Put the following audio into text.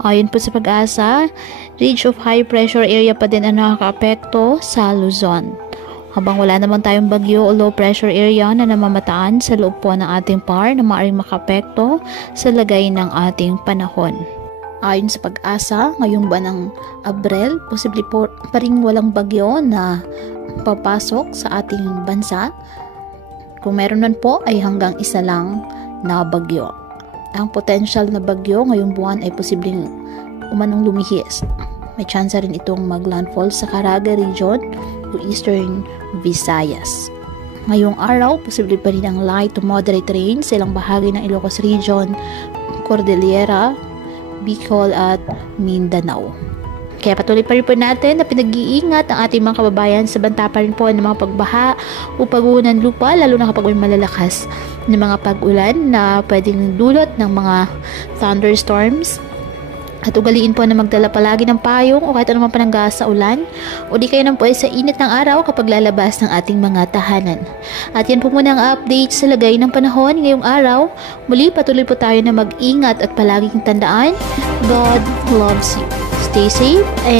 Ayon po sa Pag-asa, ridge of high pressure area pa din ang nakakaapekto sa Luzon. Habang wala naman tayong bagyo o low pressure area na namamataan sa loob po ng ating PAR na maaaring makaapekto sa lagay ng ating panahon. Ayon sa Pag-asa, ngayong buwan ng Abril, posible po pa rin walang bagyo na papasok sa ating bansa. Kung meron man po ay hanggang isa lang na bagyo. Ang potential na bagyo ngayong buwan ay posibleng umanong lumihis. May chance rin itong maglandfall sa Caraga region o Eastern Visayas. Ngayong araw, posible pa rin ang light to moderate rain sa ilang bahagi ng Ilocos region, Cordillera, Bicol at Mindanao. Kaya patuloy pa rin po natin na pinag-iingat ang ating mga kababayan sa banta pa rin po ng mga pagbaha o pagguho ng lupa, lalo na kapag may malalakas na mga pag-ulan na pwedeng dulot ng mga thunderstorms. At ugaliin po na magdala palagi ng payong o kahit anumang pananggas sa ulan o di kayo nang po ay sa init ng araw kapag lalabas ng ating mga tahanan. At yan po muna ang update sa lagay ng panahon ngayong araw. Muli patuloy po tayo na mag-ingat at palaging tandaan, God loves you. Stay safe and